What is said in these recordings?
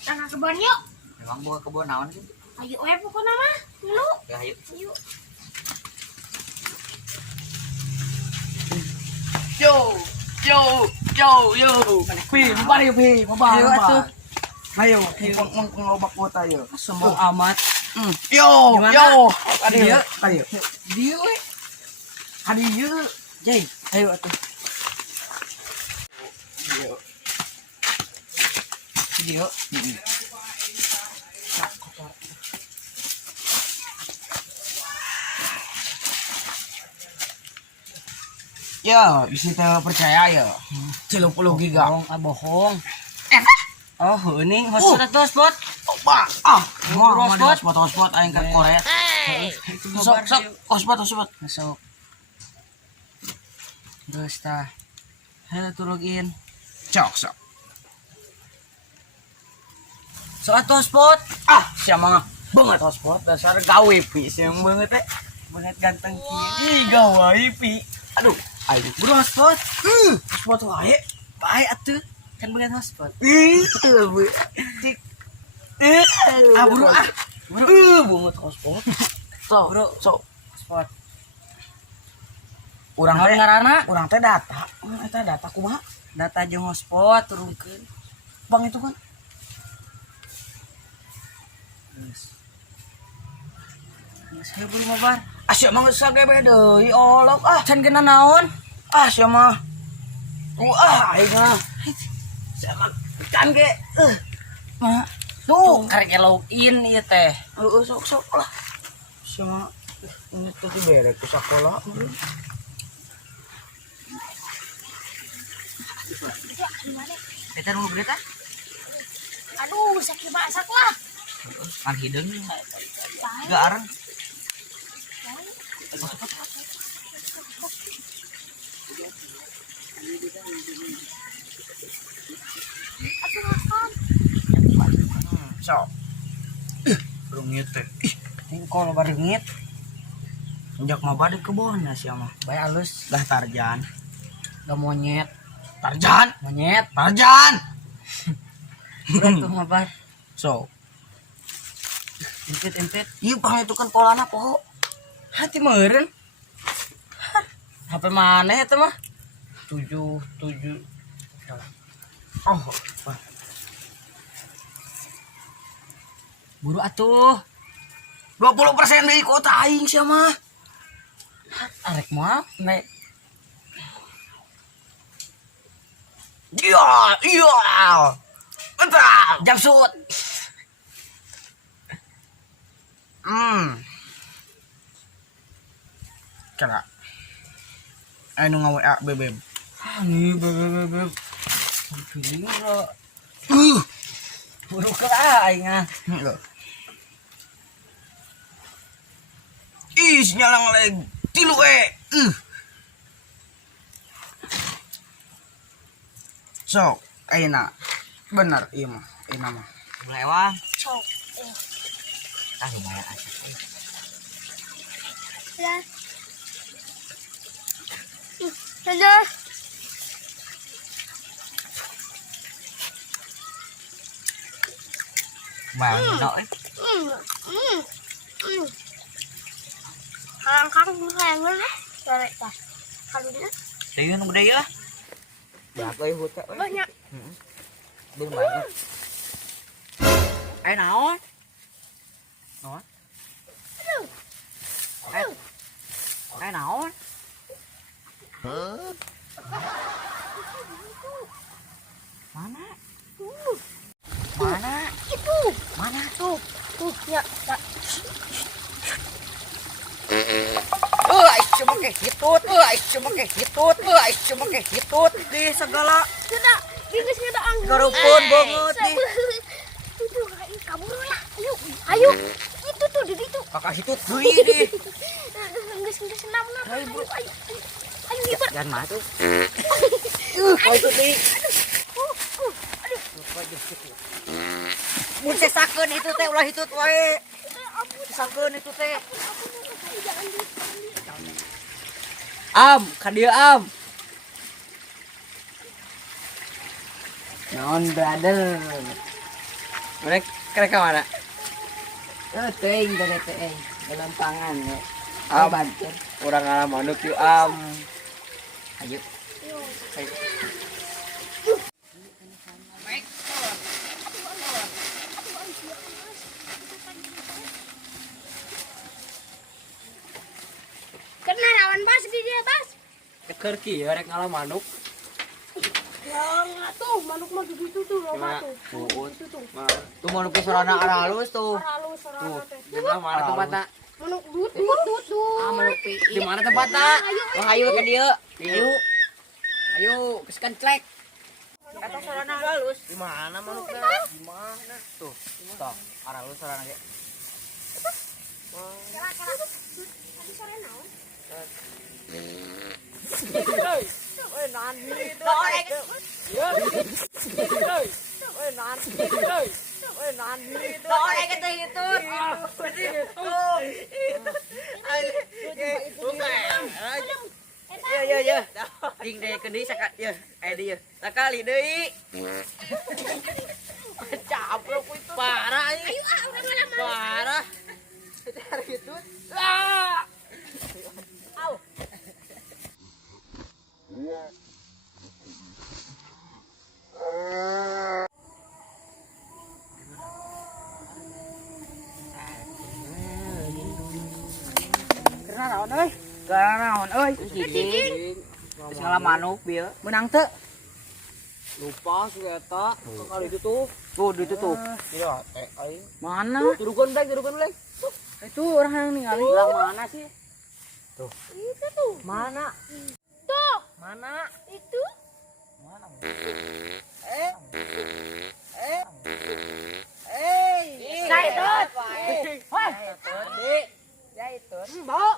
Tengah kebun yuk. Memang buka kebun naon sih? Ayo pokoknya mah. Dulu. Ya ayo. Yuk. Yo, yo, yo, yo. Pi, mabari pi, mabari. Ayo atuh. Ayo, ngobak kota yo. Sombong amat. Yo, Gimana? yo. Dia. Ayo. Dia we. Ayo. Jay, ayo atuh. Dia. Ya, bisa percaya ya. 30 giga. Bohong. Oh, heuning hotspot atuh hotspot. Pak, mau hotspot. hotspot aing ke Korea. Sok, hotspot. Masuk. Terus tah. Ayo tuh login. Sok. So atuh hotspot. Siapa banget hotspot dasar gawe pi, siang banget Banget ganteng kieu. Ih, gawe pi. Aduh, ayo. Buru hotspot. Hotspot wae. Bae atuh. Kan banget hotspot. Bu. Cik. Buru. Banget hotspot. Bro. Hotspot. Urang Naon teh ngaranna? urang teh data. Eta data kumaha? Data jeung hotspot turunkeun. Bang itu kan. Geus heubeul mabar. Sia mah geus sagebe deui olok Can kena naon? sia mah. Aing mah. Sia kan ge. Mah, Tuh, karek login ieu teh. sok lah. Sia mah ini tadi berek ke sekolah. Eta nu gede tah? Aduh, sakit masak lah. Kan hideung. Gak arang. Aduh makan. Sok. Rungit teh. Engkol bareungit. Njak mah bade kebon ya sia mah. Bae alus, Dah Tarjan. gak monyet. Tarjan. Udah tuh mabar. So, Entit. ieu pang itu kan polana poho. Hati meureun. HP maneh eta mah? 7. Oh, Buru atuh. 20% dari kota aing sia mah. Arek moal naik. Iya. Entah. Jamsut. Kira. Anu ngawa bebem. Nih beb. Feeling lo. Buru ke aing ah. Ih, nyalang leg. Tilu So, ayeuna bener ieu mah. Ayeuna mah. Lewang. Sok. Lumayan asik. Ya. Dadah. Bang nội. Kang sayang lah. Sore tah. Kalunya Teuing nu gede lah. Dah euy huta we. banyak. Belum banyak. Ai naon? Ai naon? Mana? Mana? Itu. Mana? Tuh ya. Cuma kayak hitut di segala Sudah, geus ngadaang. garupun banget nih. Itu kabur ya. Ayo. Itu tuh di situ. Kakak hitut deui di. Geus senam. Ayo. Itu. Jangan mah tuh. Kau tuh nih. Mun sesakeun itu teh ulah hitut wae. Sesakeun itu teh. Am, ka dieu am. Non brother. Mereka mana? Teing dari teing dalam tangan ya. Bantu. Orang ngalah manuk yuk Ayo. Ayo. Kena rawan bas di dia bas. Ceker ki rek ngalah manuk. Ya nggak tuh manuk mah gitu tuh loh Gimana? tuh. Itu tuh. Tuh manuk sorana arah halus tuh. Halus sorana teh. Di mana tempatnya? Manuk dut. Manuk pi. Di mana tempatnya? Ayo, Ayo ke dia. Ayo, keskan cek. Kata sorana halus. Di mana manuknya? Di mana? Tuh. Tuh, arah halus sorana ge. Tadi sore naon? Ya. Ding deh kendi sakat ya. Dia. Sakali deui. Cabrok itu parah ini. Parah. Cari itu. Ah. Au. Karena naon euy. Segala manuk bieu. Menang teu? Lupa sih eta. Kali itu tuh. Tuh di itu tuh. Iya, aing. Mana? Dudukan Black. Itu orang yang ningali. Bilang mana sih? Itu tuh. Mana? Tuh. Mana? Itu. Zaitun. Wah, Zaitun. bau.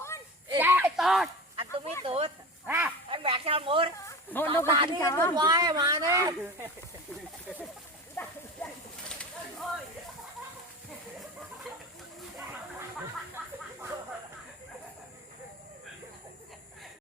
Zaitun. Antum itu. Ah, Kan baksal mur. nu tadi Itu wae mana?